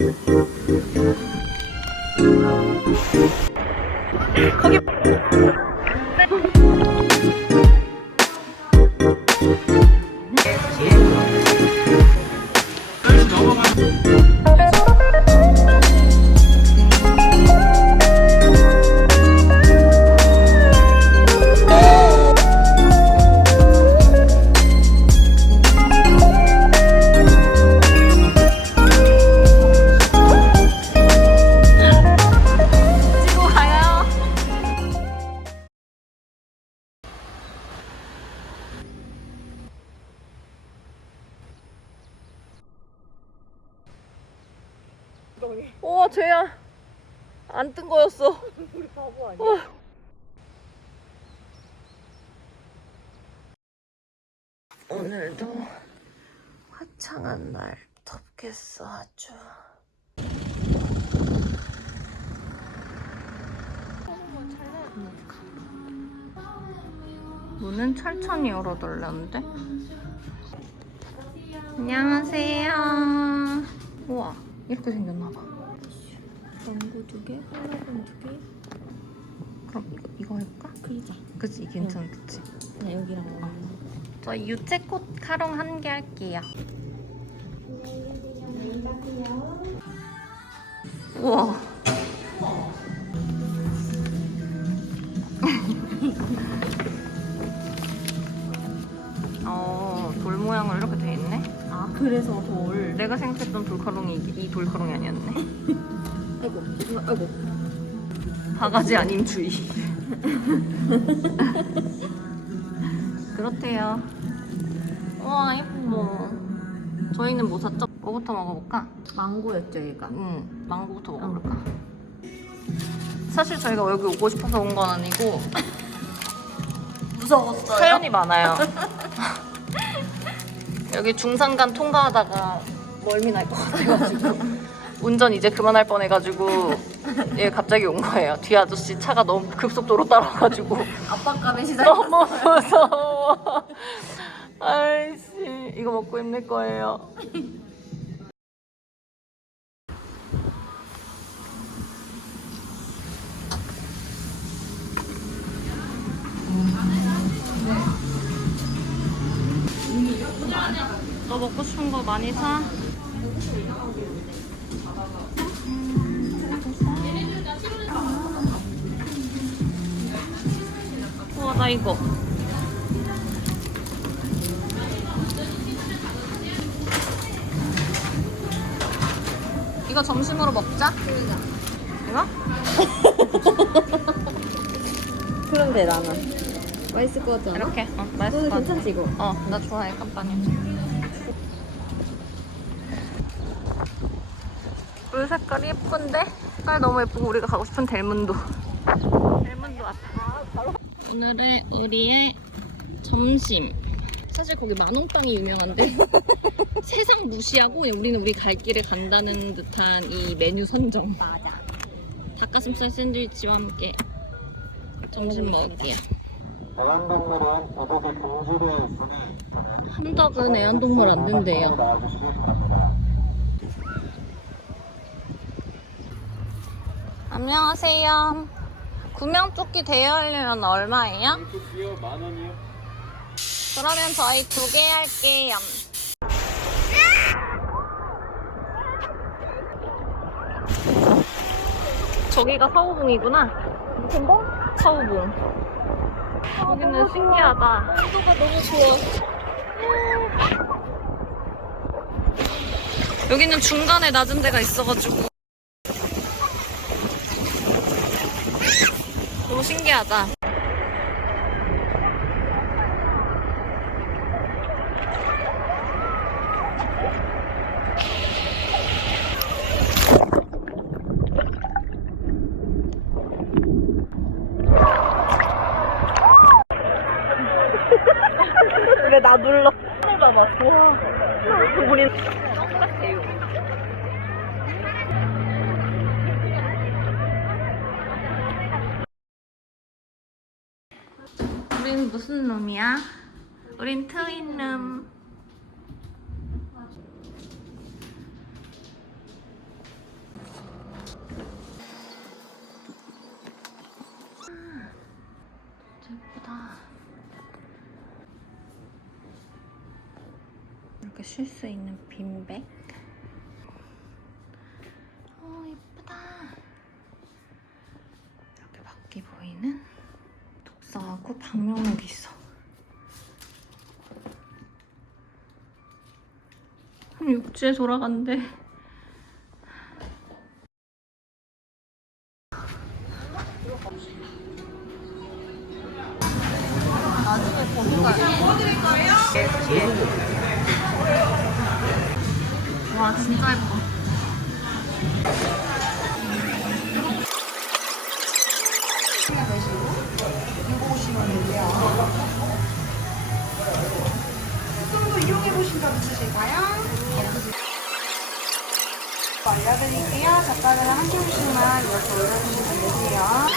지고 안 뜬 거였어. 우리 바보 아니야? 오늘도 화창한 날 덥겠어 아주. 문은 철천히 열어둘렸는데? 안녕하세요. 우와, 이렇게 생겼나봐. 전구 두 개, 콜라겐 두 개. 그럼 이거, 이거 해볼까? 그이자. 그치, 괜찮겠지. 그냥 여기랑 먹는 저 유채꽃 카롱 한 개 할게요. 우와. 어, 돌 모양으로 이렇게 돼 있네. 아 그래서 돌. 내가 생각했던 돌카롱이 이게- 이 돌카롱이 아니었네. 바가지 아님 주의. 그렇대요. 우와 예뻐. 저희는 뭐 샀죠? 뭐부터 먹어볼까? 망고였죠 얘가. 응, 망고부터 먹어볼까? 사실 저희가 여기 오고 싶어서 온 건 아니고 무서웠어요. 사연이 많아요. 여기 중산간 통과하다가 멀미 날 것 같아가지고 운전 이제 그만할 뻔해가지고 얘 갑자기 온 거예요. 뒤 아저씨 차가 너무 급속도로 따라와가지고 압박감에 시작. 너무 무서워. 아이씨 이거 먹고 힘낼 거예요. 너 먹고 싶은 거 많이 사. 이거. 이거 점심으로 먹자. 이거? 그런데 나는 맛있을 것 같지 않아? 이렇게. 어, 맛있을 너는 것 같아. 괜찮지 이거? 어, 나 좋아해 깜빠니. 물 색깔이 예쁜데? 색깔 너무 예쁘고 우리가 가고 싶은 델문도. 오늘의 우리의 점심. 사실 거기 만원빵이 유명한데 세상 무시하고 그냥 우리는 우리 갈 길을 간다는 듯한 이 메뉴 선정. 맞아. 닭가슴살 샌드위치와 함께 점심 먹을게요. 애완동물은 있으니 함덕은 애완동물 안 된대요. 안녕하세요. 구명조끼 대여하려면 얼마예요? 조끼요 만 원이요. 그러면 저희 두 개 할게요. 저기가 서우봉이구나. 무슨 봉? 서우봉. 여기는 신기하다. 온도가 너무 좋아. 여기는 중간에 낮은 데가 있어가지고. 너무 신기하다. 왜나 눌러? 하늘 봐봐. 우린 똑같아요. 무슨 놈이야? 우린 트윈 룸. 예쁘다. 이렇게 쉴 수 있는 빈백. 육지에 돌아간대. 나중에 거기가 와 진짜 예뻐. 이용해 보신 적 있으실까요? 알려드릴게요. 젓가락을 한 조금씩만 이렇게 올려주시면 되세요.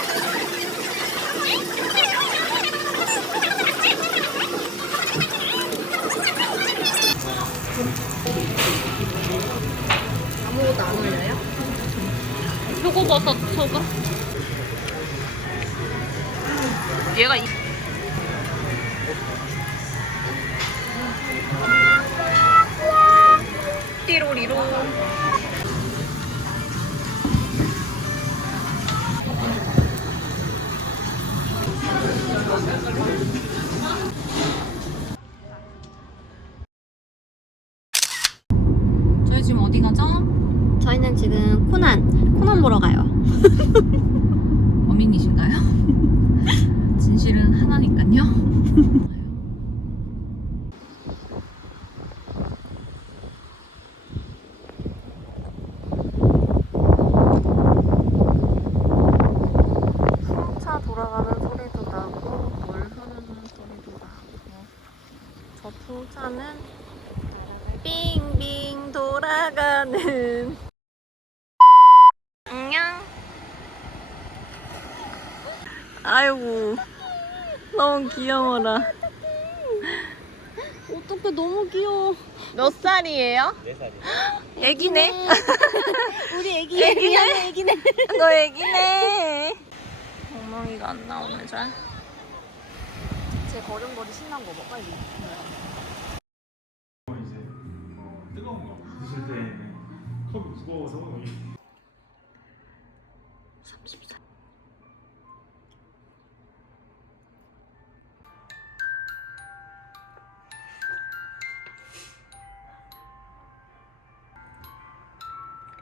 보러 가요. 어민이신가요? 진실은 하나니까요. 풍차 돌아가는 소리도 나고 물 흐르는 소리도 나고 저 풍차는 빙빙 돌아가는 안녕 아이고 너무 귀여워라 어떡해 너무 귀여워 몇 살이에요? 4살이요. 애기네 우리 애기 애기네. 애기네. 너 애기네 엉망이가 안 나오네 잘 제 걸음걸이 신난 거 봐. 빨리. 이제 어, 뜨거운 거 드실 때 컵이 무거워서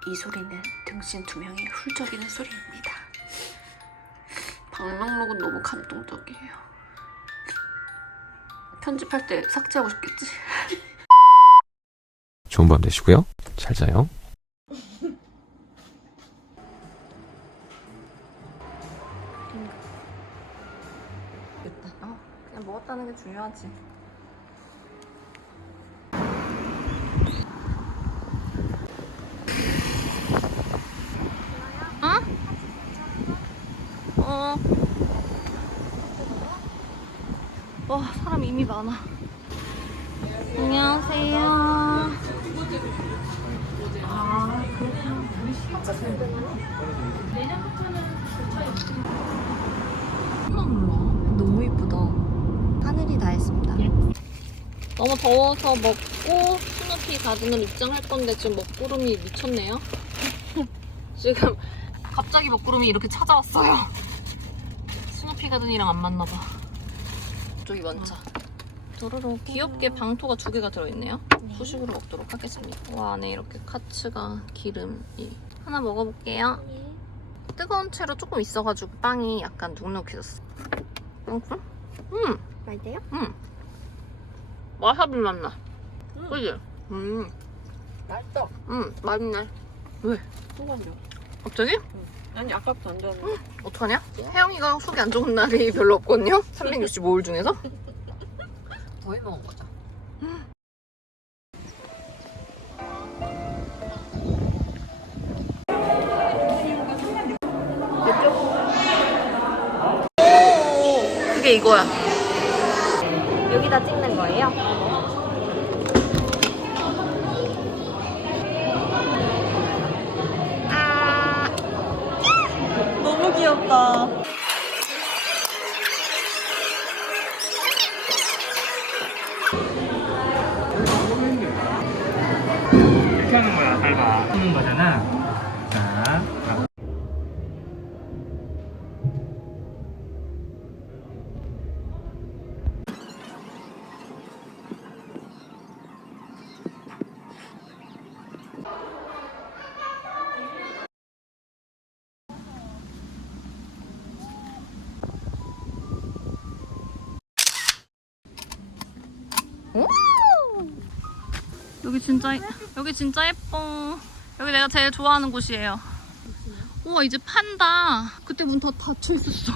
이 소리는 등신 두 명이 훌쩍이는 소리입니다. 방명록은 너무 감동적이에요. 편집할 때 삭제하고 싶겠지? 좋은 밤 되시고요. 잘 자요. 어, 그냥 먹었다는 게 중요하지 어. 와, 사람 이미 많아. 안녕하세요. 너무 이쁘다. 하늘이 다 했습니다. 너무 더워서 먹고 스누피 가든을 입장할 건데 지금 먹구름이 미쳤네요. 지금 갑자기 먹구름이 이렇게 찾아왔어요. 스누피 가든이랑 안 맞나 봐. 저기 먼저. 도로로 귀엽게 방토가 두 개가 들어있네요. 후식으로 먹도록 하겠습니다. 와 안에 이렇게 카츠가 기름이 하나 먹어볼게요. 뜨거운 채로 조금 있어가지고 빵이 약간 눅눅해졌어. 음, 음, 맛있대요? 음. 와사비 맛나. 그지? 음, 맛있어. 음, 맛있네. 소금이요. 갑자기? 아니 아까부터 안 좋아하는. 어떡하냐? 혜영이가 속이 안 좋은 날이 별로 없거든요? 365일 중에서? 더위 먹은 거죠. 그게 이거야. 여기다 찍는 거예요? 귀엽다. 이렇게 하는 거야, 잘 봐. 하는 거잖아. 여기 진짜 여기 진짜 예뻐. 여기 내가 제일 좋아하는 곳이에요. 우와 이제 판다. 그때 문 다 닫혀 있었어.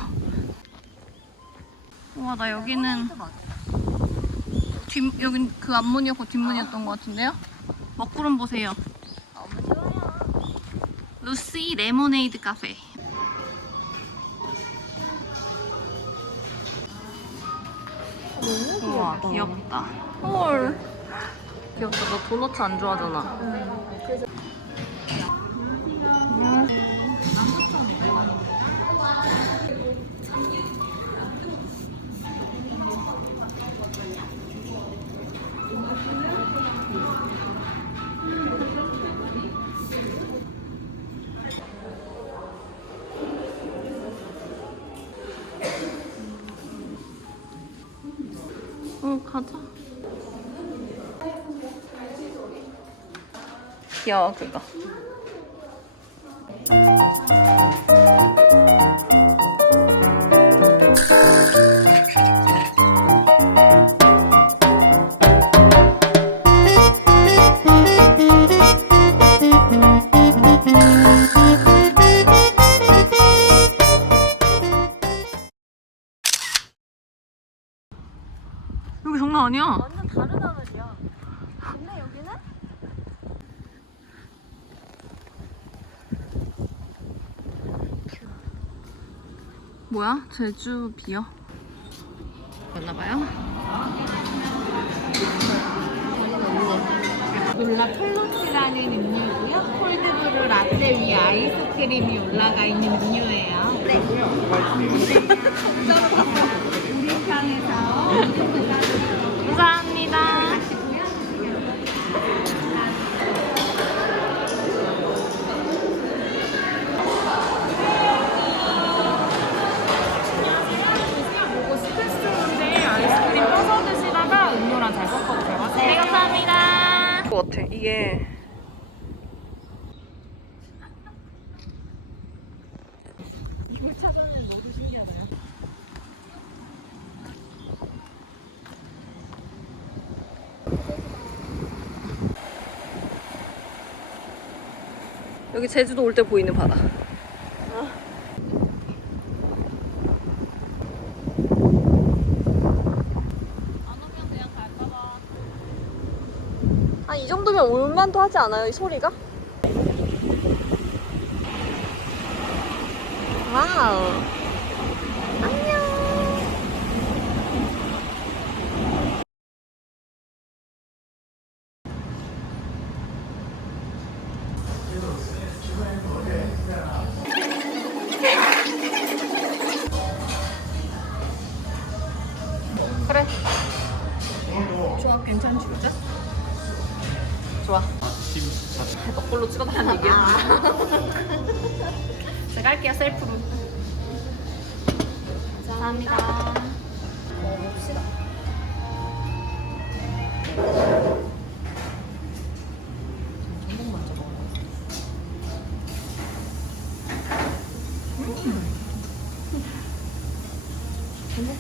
우와 나 여기는 뒷 여긴 그 앞문이었고 뒷문이었던 것 같은데요. 먹구름 보세요. 루시 레모네이드 카페. 우와 귀엽다. 헐. 귀엽다. 너 도넛 안 좋아하잖아. 어, 귀여워, 그거. 여기 장난 아니야. 완전 다른 하늘이야. 근데 여기는? 뭐야? 제주 비어? 맞나봐요? 룰라 톨로스라는 음료고요. 콜드브루 라떼 위에 아이스크림이 올라가 있는 음료예요. 네. 우리 편에서 감사합니다. 요거 스페스인데 아이스크림 떠서 드시다가 음료랑 잘 섞어도 돼요. 네, 감사합니다. 그거 같아. 이게 여기 제주도 올 때 보이는 바다. 아, 이 정도면 올만도 하지 않아요, 이 소리가? 와우. 그래. 조합 괜찮지? 그죠? 좋아. 덕불로 찍어달라는 얘기야. 제가 할게요, 셀프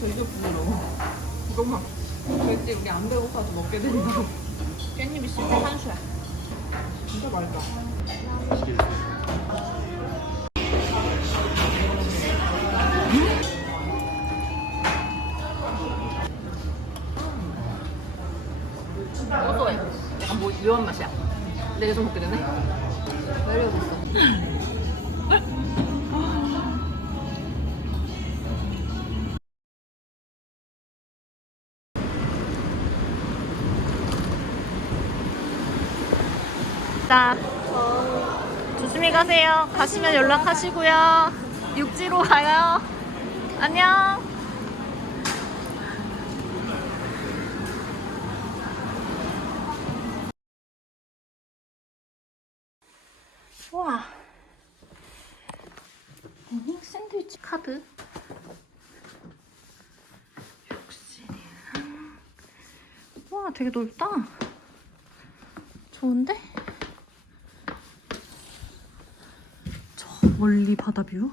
되게 부드러워. 이것만. 절대 우리 안 배고파도 먹게 된다. 깻잎이 진짜 한수야. 진짜 맛있다. 고소해. 약간 뭐 묘한 맛이야. 내가 좀 먹게 되네. 있어. 가세요. 가시면 연락하시고요. 육지로 가요. 안녕. 우와. 모닝 샌드위치 카드. 욕실이랑. 와, 되게 넓다. 좋은데? 멀리 바다 뷰.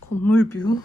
건물 뷰.